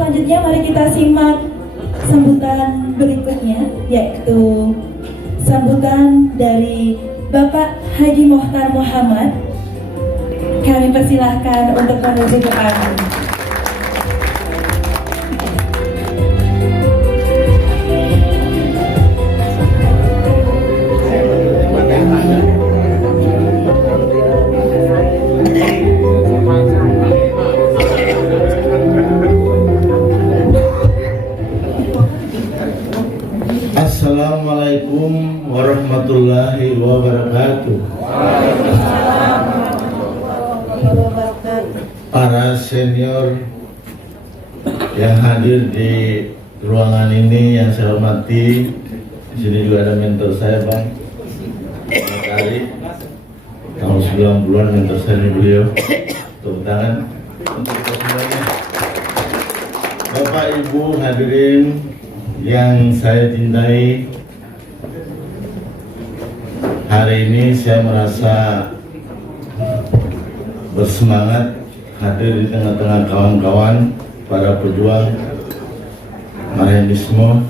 selanjutnya mari kita simak sambutan berikutnya, yaitu sambutan dari Bapak Haji Mohtar Muhammad. Kami persilahkan untuk menuju ke panggung. Assalamualaikum warahmatullahi wabarakatuh. Para senior yang hadir di ruangan ini yang saya hormati, di sini juga ada mentor saya, Bang Ari. Tahun 90-an mentor saya ini beliau. Tepuk tangan untuk kita semuanya. Bapak Ibu hadirin yang saya cintai, hari ini saya merasa bersemangat hadir di tengah-tengah kawan-kawan para pejuang Marianisme.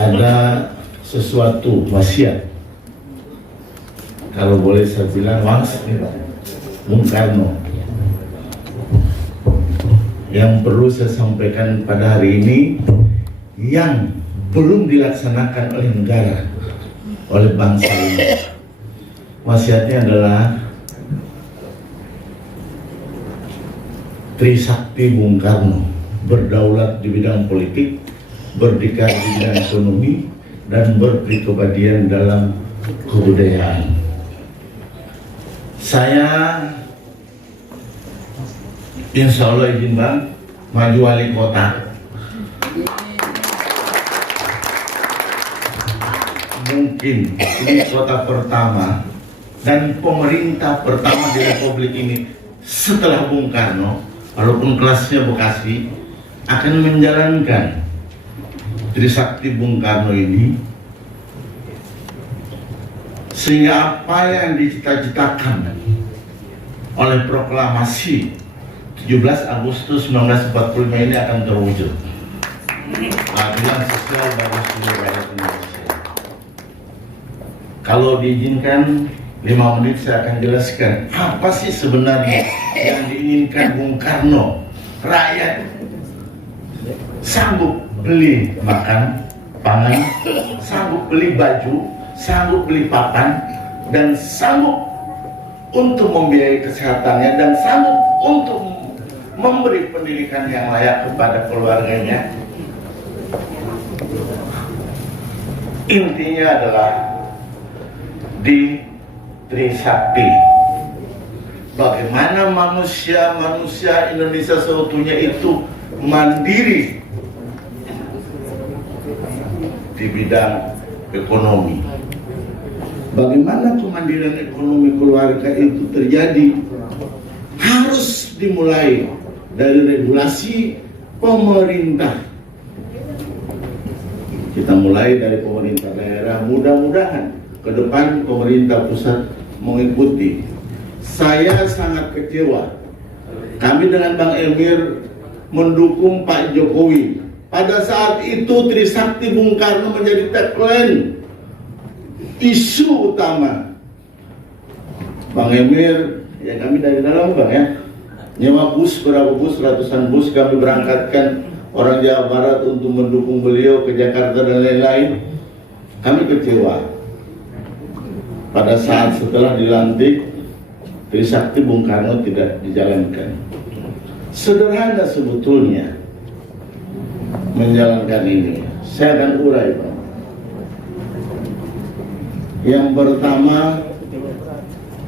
Ada sesuatu wasiat, kalau boleh saya bilang Bung Karno, yang perlu saya sampaikan pada hari ini, yang belum dilaksanakan oleh negara, oleh bangsa ini. Wasiatnya adalah Trisakti Bung Karno, berdaulat di bidang politik, berdikari di bidang ekonomi, dan berpribadian dalam kebudayaan. Saya insya Allah izin Bang, maju wali kota. Mungkin ini kota pertama dan pemerintah pertama di Republik ini setelah Bung Karno, walaupun kelasnya Bekasi, akan menjalankan Trisakti Bung Karno ini, sehingga apa yang dicita-citakan oleh proklamasi 17 Agustus 1945 ini akan terwujud. Keadilan sosial bagi seluruh rakyat Indonesia. Kalau diizinkan 5 menit saya akan jelaskan apa sih sebenarnya yang diinginkan Bung Karno. Rakyat sanggup beli makan, pangan, sanggup beli baju, sanggup beli papan, dan sanggup untuk membiayai kesehatannya, dan sanggup untuk memberi pendidikan yang layak kepada keluarganya. Intinya adalah di Trisakti. Bagaimana manusia Indonesia seutuhnya itu mandiri di bidang ekonomi. Bagaimana kemandirian ekonomi keluarga itu terjadi? Harus dimulai dari regulasi pemerintah. Kita mulai dari pemerintah daerah, mudah-mudahan ke depan pemerintah pusat mengikuti. Saya sangat kecewa. Kami dengan Bang Emir mendukung Pak Jokowi. Pada saat itu Trisakti Bung Karno menjadi tagline, isu utama. Bang Emir, ya kami dari dalam Bang ya, nyewa bus, berapa bus, ratusan bus, kami berangkatkan orang Jawa Barat untuk mendukung beliau ke Jakarta dan lain-lain. Kami kecewa pada saat setelah dilantik Trisakti Bung Karno tidak dijalankan. Sederhana sebetulnya menjalankan ini. Saya akan urai Pak. Yang pertama,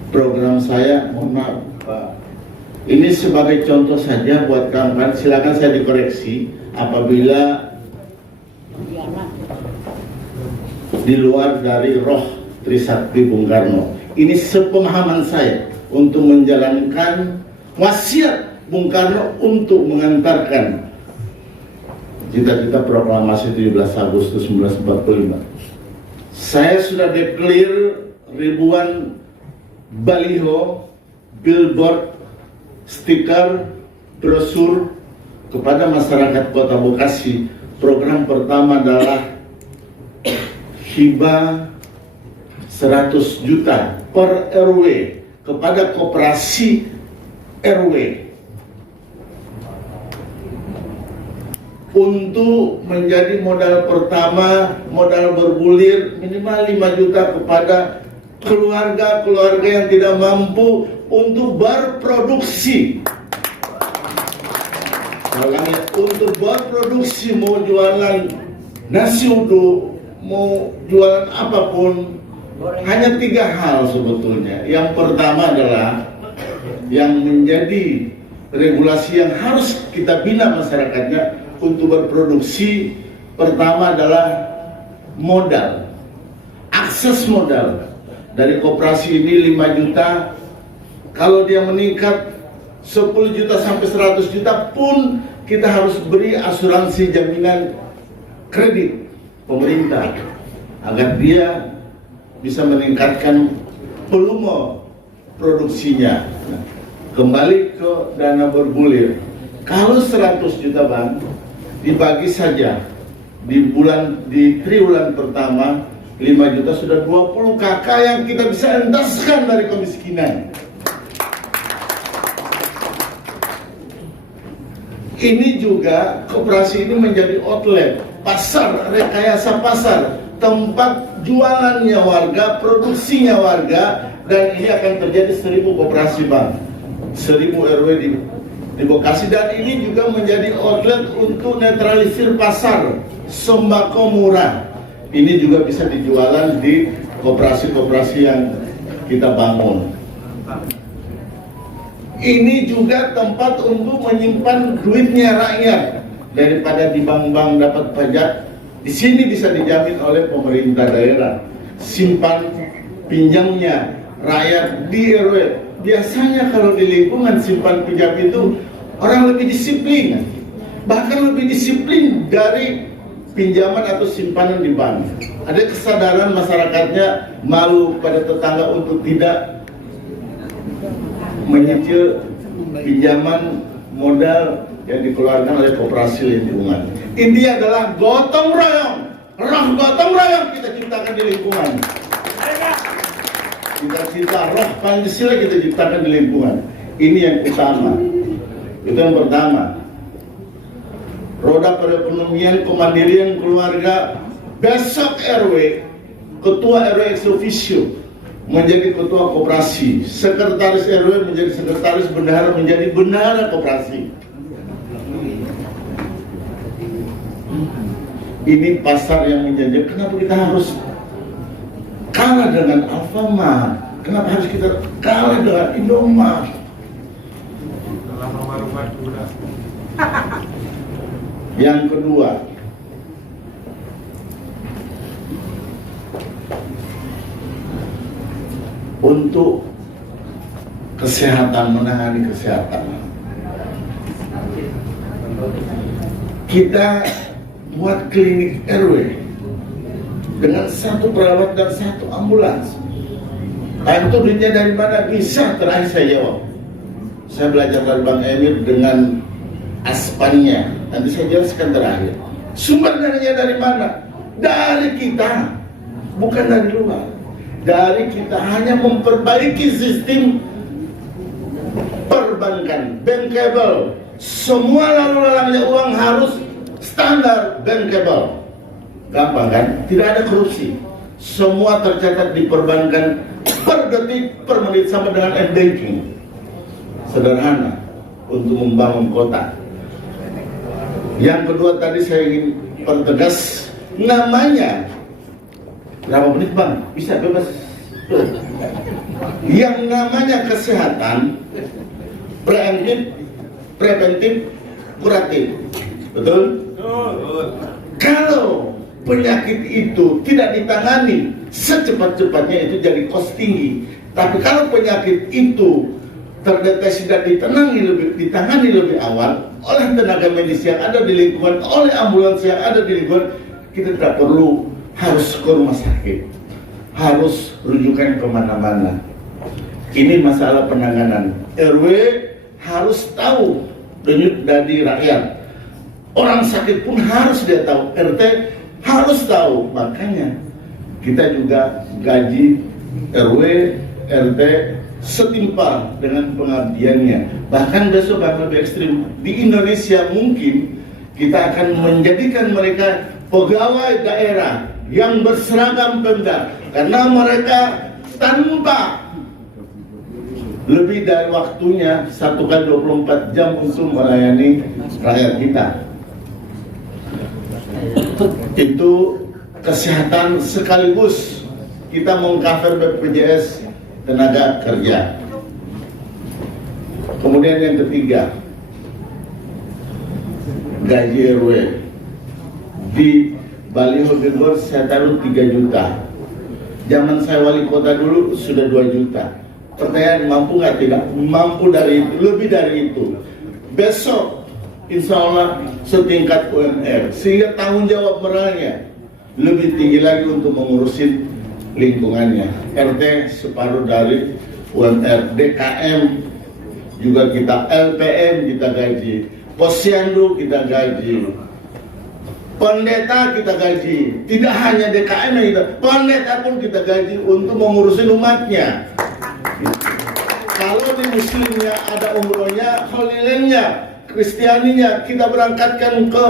program saya, mohon maaf Pak, ini sebagai contoh saja buat kawan-kawan, silakan saya dikoreksi apabila di luar dari roh Trisakti Bung Karno. Ini sepemahaman saya untuk menjalankan wasiat Bung Karno untuk mengantarkan cita-cita proklamasi 17 Agustus 1945. Saya sudah declare ribuan baliho, billboard, stiker, brosur, kepada masyarakat Kota Bekasi. Program pertama adalah hibah 100 juta per RW kepada koperasi RW untuk menjadi modal pertama, modal bergulir minimal 5 juta kepada keluarga-keluarga yang tidak mampu untuk berproduksi. Untuk berproduksi, mau jualan nasi uduk, mau jualan apapun, hanya 3 hal sebetulnya. Yang pertama adalah yang menjadi regulasi yang harus kita bina masyarakatnya untuk berproduksi. Pertama adalah modal, akses modal. Dari koperasi ini 5 juta, kalau dia meningkat 10 juta sampai 100 juta pun kita harus beri asuransi jaminan kredit pemerintah agar dia bisa meningkatkan volume produksinya. Kembali ke dana bergulir, kalau 100 juta Bang, dibagi saja di triwulan pertama 5 juta sudah 20 KK yang kita bisa entaskan dari kemiskinan. Ini juga koperasi ini menjadi outlet, pasar, rekayasa pasar, tempat jualannya warga, produksinya warga, dan ini akan terjadi 1000 koperasi Bang, 1000 RW di Bekasi, dan ini juga menjadi outlet untuk netralisir pasar sembako murah. Ini juga bisa dijualan di koperasi-koperasi yang kita bangun. Ini juga tempat untuk menyimpan duitnya rakyat, daripada di bank-bank dapat pajak. Di sini bisa dijamin oleh pemerintah daerah. Simpan pinjamnya rakyat di RW. Biasanya kalau di lingkungan simpan pinjam itu orang lebih disiplin, bahkan lebih disiplin dari pinjaman atau simpanan di bank. Ada kesadaran masyarakatnya malu pada tetangga untuk tidak menyicil pinjaman modal yang dikeluarkan oleh koperasi lingkungan. Intinya adalah gotong royong, roh gotong royong kita ciptakan di lingkungan. Cita-cita roh Pancasila kita ciptakan di lingkungan. Ini yang utama. Itu yang pertama. Roda perekonomian kemandirian keluarga. Besok RW, ketua RW ex officio menjadi ketua koperasi, sekretaris RW menjadi sekretaris bendahara, menjadi bendahara koperasi. Ini pasar yang menjanjikan. Kenapa kita harus kalah dengan Alfamart? Kenapa harus kita kalah dengan Indomaret? Yang kedua, untuk kesehatan, menangani kesehatan, kita buat klinik RW dengan 1 perawat dan 1 ambulans. Itu duitnya dari mana? Bisa, terakhir saya jawab. Saya belajar dari Bang Emir dengan aspannya. Nanti saya jelaskan terakhir. Sumber dananya dari mana? Dari kita, bukan dari luar. Dari kita, hanya memperbaiki sistem perbankan, bankable. Semua lalu lalangnya uang harus standar bankable. Gampang kan? Tidak ada korupsi. Semua tercatat di perbankan per detik, per menit, sama dengan e-banking. Sederhana untuk membangun kota. Yang kedua tadi saya ingin pertegas, namanya berapa menit Bang? Bisa bebas. Yang namanya kesehatan, preventif, kuratif. Betul? Kalau penyakit itu tidak ditangani secepat-cepatnya, itu jadi cost tinggi. Tapi kalau penyakit itu terdeteksi dan ditangani lebih awal oleh tenaga medis yang ada di lingkungan, oleh ambulans yang ada di lingkungan, kita tidak perlu harus ke rumah sakit, harus rujukan kemana-mana. Ini masalah penanganan. RW harus tahu denyut nadi rakyat, Orang sakit pun harus dia tahu, RT harus tahu. Makanya kita juga gaji RW, RT setimpal dengan pengabdiannya. Bahkan besok bakal lebih ekstrim. Di Indonesia mungkin kita akan menjadikan mereka pegawai daerah yang berseragam Pemda, karena mereka tanpa lebih dari waktunya 1 kali 24 jam untuk melayani rakyat kita. Itu kesehatan sekaligus kita mengcover BPJS tenaga kerja. Kemudian yang ketiga, gaji RW. Di Baliho Bogor saya taruh 3 juta. Zaman saya wali kota dulu sudah 2 juta. Pertanyaan, mampu nggak? Tidak mampu, dari itu, lebih dari itu. Besok insya Allah setingkat UMR, sehingga tanggung jawab moralnya lebih tinggi lagi untuk mengurusin lingkungannya. RT separuh dari UMR, DKM juga kita, LPM kita gaji, Posyandu kita gaji, pendeta kita gaji. Tidak hanya DKM yang kita, pendeta pun kita gaji untuk mengurusin umatnya. Kalau di muslimnya ada umrohnya, Holilengnya, Kristianinya, kita berangkatkan ke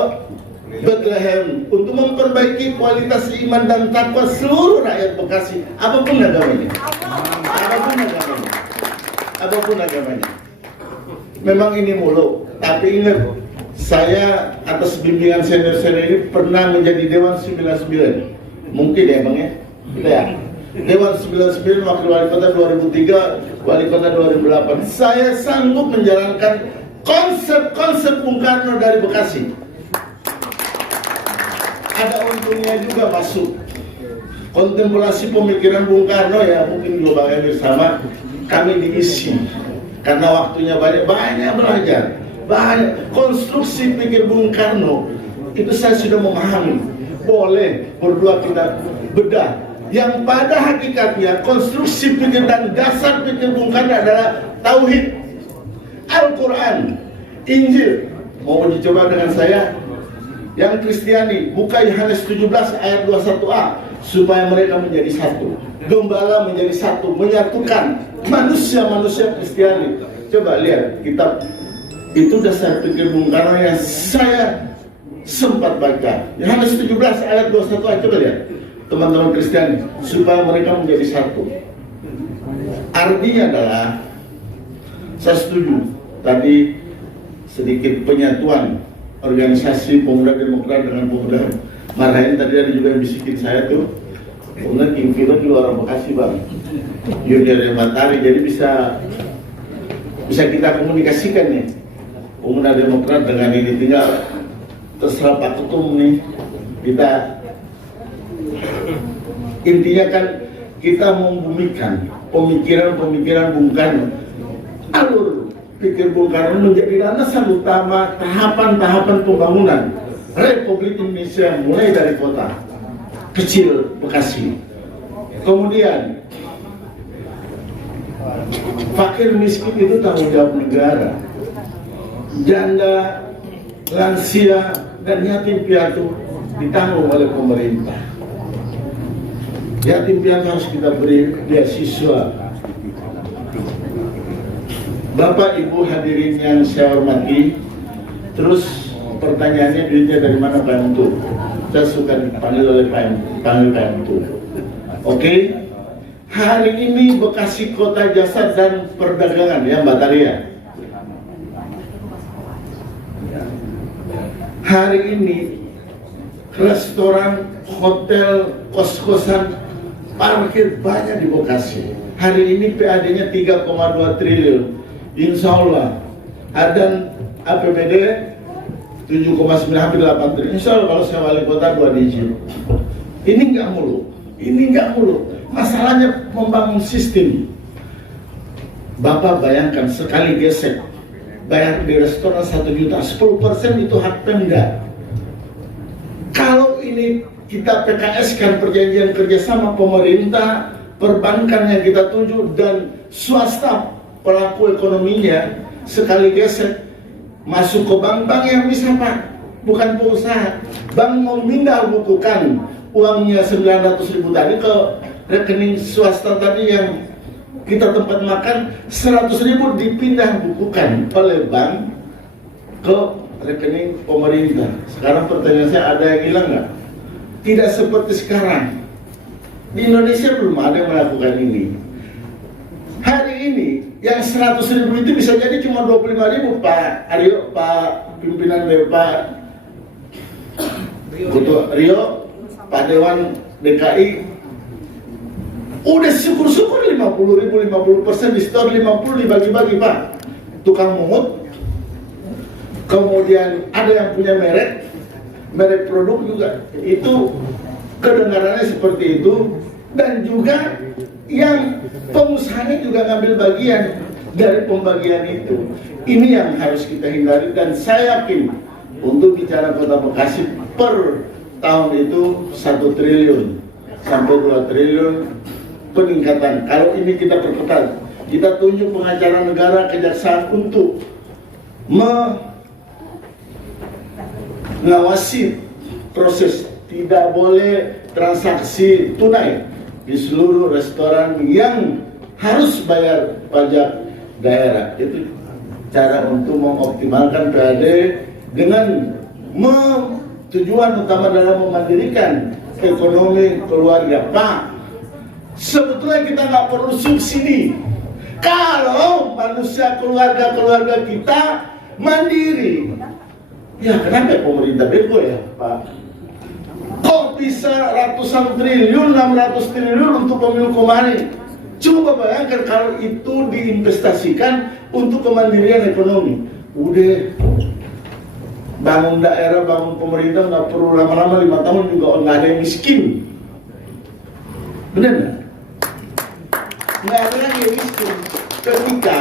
Bethlehem untuk memperbaiki kualitas iman dan takwa seluruh rakyat Bekasi, apapun agamanya. Apapun agamanya. Memang ini mulu, tapi ingat, saya atas bimbingan senior-senior ini pernah menjadi Dewan 99. Mungkin ya Bang ya? Kita ya. Dewan 99, Wakil Wali Kota 2003, Wali Kota 2008. Saya sanggup menjalankan konsep-konsep Bung Karno dari Bekasi. Ada untungnya juga masuk kontemplasi pemikiran Bung Karno, ya mungkin juga Bang Emir sama, kami diisi. Karena waktunya banyak belajar. Banyak konstruksi pikir Bung Karno itu saya sudah memahami. Boleh berdua kita bedah. Yang pada hakikatnya konstruksi pikir dan dasar pikir Bung Karno adalah tauhid, Al-Quran, Injil. Mau dicoba dengan saya? Yang Kristiani, buka Yohanes 17 ayat 21a, supaya mereka menjadi satu. Gembala menjadi satu, menyatukan manusia-manusia Kristiani. Coba lihat kitab itu, dasar pikir Bung Karno yang saya sempat baca. Yohanes 17 ayat 21a, coba lihat teman-teman Kristiani, supaya mereka menjadi satu. Artinya adalah, saya setuju tadi sedikit penyatuan organisasi pemuda Demokrat dengan pemuda Marhain. Tadi ada juga yang bisikin saya tuh, kemudian King Vino juga orang Bekasi Bang, Yudhya Matahari, jadi bisa kita komunikasikan nih pemuda Demokrat dengan ini. Tinggal terserah Pak Ketum nih, kita intinya kan kita membumikan pemikiran Bung Karno. Alur pikir Bung Karno menjadi landasan utama tahapan-tahapan pembangunan Republik Indonesia, mulai dari kota kecil Bekasi. Kemudian fakir miskin itu tanggung jawab negara. Janda, lansia, dan yatim piatu ditanggung oleh pemerintah. Yatim piatu harus kita beri beasiswa. Bapak Ibu hadirin yang saya hormati, terus pertanyaannya, duitnya dari mana Pak Mentu? Saya suka dipanggil oleh panggil Pak Mentu. Oke? Hari ini Bekasi Kota Jasa dan Perdagangan, ya Mbak Talia. Hari ini restoran, hotel, kos-kosan, parkir banyak di Bekasi. Hari ini PAD-nya 3,2 triliun. Insya Allah ada APBD 7,9 hampir 8 triliun. Insya Allah kalau saya wali kota 2 digit. Ini nggak mulu. Masalahnya membangun sistem. Bapak bayangkan sekali gesek bayar di restoran 1 juta, 10% itu hak Pemda. Kalau ini kita PKS kan perjanjian kerjasama pemerintah, perbankan yang kita tuju, dan swasta pelaku ekonominya, sekali gesek masuk ke bank-bank yang bisa Pak bukan pengusaha. Bank memindah bukukan uangnya 900.000 tadi ke rekening swasta tadi yang kita tempat makan, 100.000 dipindah bukukan oleh bank ke rekening pemerintah. Sekarang pertanyaan saya, ada yang hilang nggak? Tidak seperti sekarang. Di Indonesia belum ada yang melakukan ini. Hari ini yang 100.000 itu bisa jadi cuma 25.000, Pak Aryo, Pak pimpinan Pak Ketua Rio, Pak Dewan DKI. Udah syukur-syukur 50.000, 50% di store, 50 dibagi-bagi, Pak. Tukang mungut. Kemudian ada yang punya merek produk juga. Itu kedengarannya seperti itu. Dan juga yang pengusahanya juga ngambil bagian dari pembagian itu. Ini yang harus kita hindari, dan saya yakin untuk bicara Kota Bekasi per tahun itu 1 triliun sampai 2 triliun peningkatan. Kalau ini kita perketat, kita tunjuk pengacara negara, kejaksaan untuk mengawasi proses. Tidak boleh transaksi tunai di seluruh restoran yang harus bayar pajak daerah. Itu cara untuk mengoptimalkan PAD dengan tujuan utama dalam memandirikan ekonomi keluarga. Pak, sebetulnya kita nggak perlu subsidi kalau manusia keluarga kita mandiri. Ya kenapa pemerintah bego ya, Pak? Kok bisa ratusan triliun, 600 triliun untuk pemilu kemarin? Coba bayangkan kalau itu diinvestasikan untuk kemandirian ekonomi. Udah bangun daerah, bangun pemerintah, nggak perlu lama-lama 5 tahun juga nggak ada yang miskin. Benar nggak? Nggak ada lagi yang miskin ketika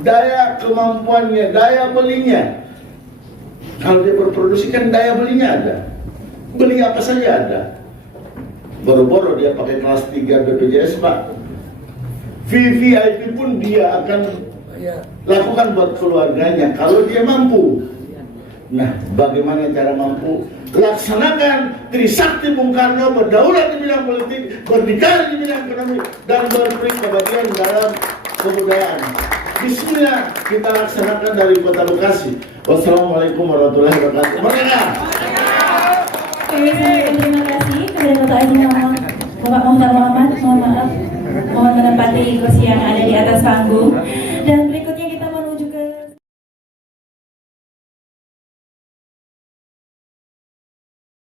daya kemampuannya, daya belinya. Kalau dia berproduksi kan daya belinya ada. Beli apa saja ada. Boro-boro dia pakai kelas 3 BPJS, Pak. VVIP pun dia akan lakukan buat keluarganya kalau dia mampu. Nah, bagaimana cara mampu? Laksanakan Trisakti Bung Karno, berdaulat di bidang politik, berdikari di bidang ekonomi, dan berberi kebahagiaan dalam kebudayaan. Bismillah kita laksanakan dari Kota Bekasi. Wassalamualaikum warahmatullahi wabarakatuh. Merdeka! Oke, saya terima kasih kepada Bapak Haji Bapak Mohtar Muhammad. Mohon maaf, mohon menempati kursi yang ada di atas panggung. Dan